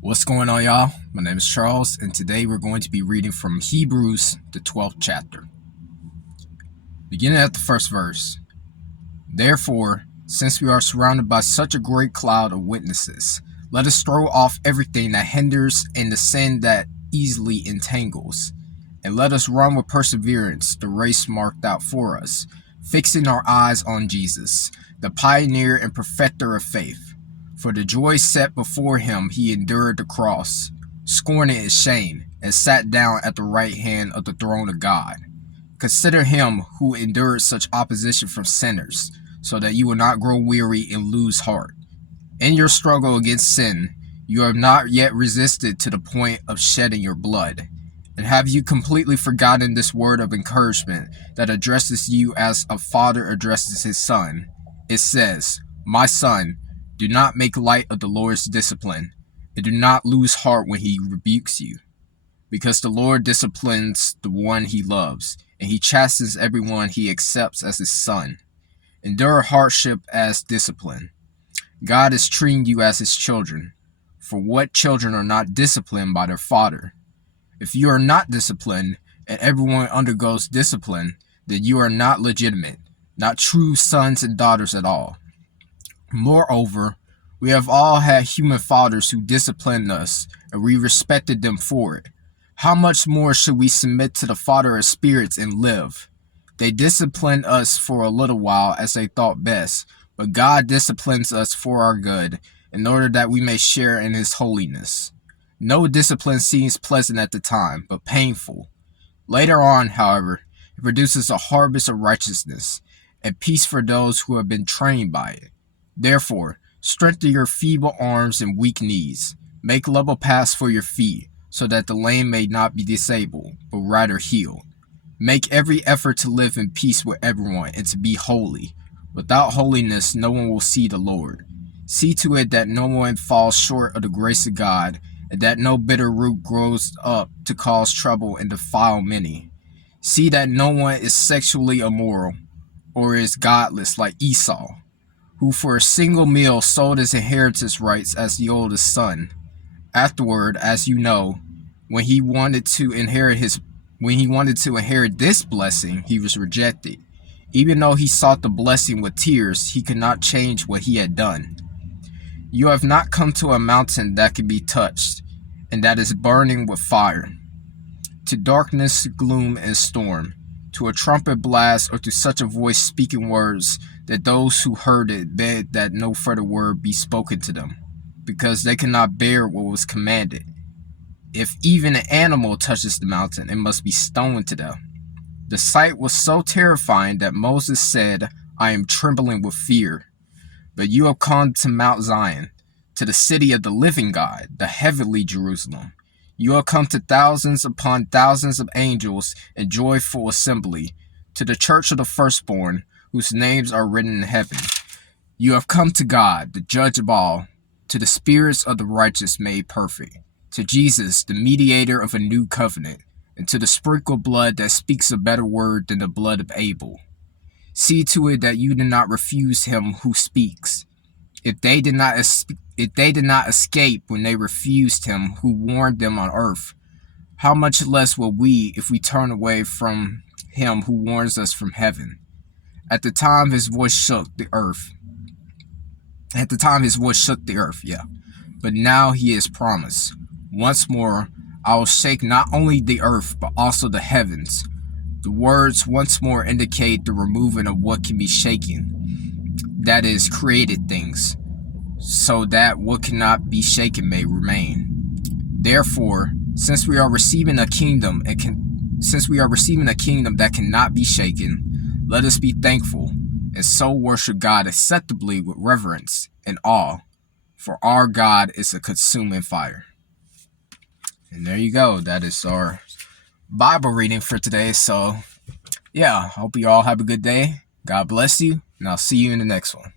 What's going on, y'all? My name is Charles, and today we're going to be reading from Hebrews, the 12th chapter. Beginning at the first verse. Therefore, since we are surrounded by such a great cloud of witnesses, let us throw off everything that hinders and the sin that easily entangles, and let us run with perseverance the race marked out for us, fixing our eyes on Jesus, the pioneer and perfecter of faith. For the joy set before him he endured the cross, scorning its shame, and sat down at the right hand of the throne of God. Consider him who endured such opposition from sinners, so that you will not grow weary and lose heart. In your struggle against sin, you have not yet resisted to the point of shedding your blood. And have you completely forgotten this word of encouragement that addresses you as a father addresses his son? It says, "My son, do not make light of the Lord's discipline, and do not lose heart when he rebukes you. Because the Lord disciplines the one he loves, and he chastens everyone he accepts as his son. Endure hardship as discipline. God is treating you as his children. For what children are not disciplined by their father? If you are not disciplined, and everyone undergoes discipline, then you are not legitimate, not true sons and daughters at all. Moreover, we have all had human fathers who disciplined us, and we respected them for it. How much more should we submit to the Father of spirits and live? They disciplined us for a little while as they thought best, but God disciplines us for our good, in order that we may share in his holiness. No discipline seems pleasant at the time, but painful. Later on, however, it produces a harvest of righteousness, and peace for those who have been trained by it. Therefore, strengthen your feeble arms and weak knees. Make level paths for your feet, so that the lame may not be disabled, but rather healed. Make every effort to live in peace with everyone and to be holy. Without holiness, no one will see the Lord. See to it that no one falls short of the grace of God, and that no bitter root grows up to cause trouble and defile many. See that no one is sexually immoral, or is godless like Esau, who for a single meal sold his inheritance rights as the oldest son. Afterward, as you know, when he wanted to inherit this blessing, he was rejected. Even though he sought the blessing with tears, he could not change what he had done. You have not come to a mountain that can be touched, and that is burning with fire, to darkness, gloom, and storm, to a trumpet blast, or to such a voice speaking words that those who heard it begged that no further word be spoken to them, because they cannot bear what was commanded. If even an animal touches the mountain, it must be stoned to death. The sight was so terrifying that Moses said, "I am trembling with fear." But you have come to Mount Zion, to the city of the living God, the heavenly Jerusalem. You have come to thousands upon thousands of angels in joyful assembly, to the church of the firstborn, whose names are written in heaven. You have come to God, the judge of all, to the spirits of the righteous made perfect, to Jesus, the mediator of a new covenant, and to the sprinkled blood that speaks a better word than the blood of Abel. See to it that you do not refuse him who speaks. If they did not escape when they refused him who warned them on earth, how much less will we if we turn away from him who warns us from heaven? At the time his voice shook the earth. But now he has promised, once more, I will shake not only the earth, but also the heavens. The words once more indicate the removing of what can be shaken, that is, created things, so that what cannot be shaken may remain. Therefore, since we are receiving a kingdom that cannot be shaken, let us be thankful, and so worship God acceptably with reverence and awe, for our God is a consuming fire. And there you go. That is our Bible reading for today. So, yeah, hope you all have a good day. God bless you, and I'll see you in the next one.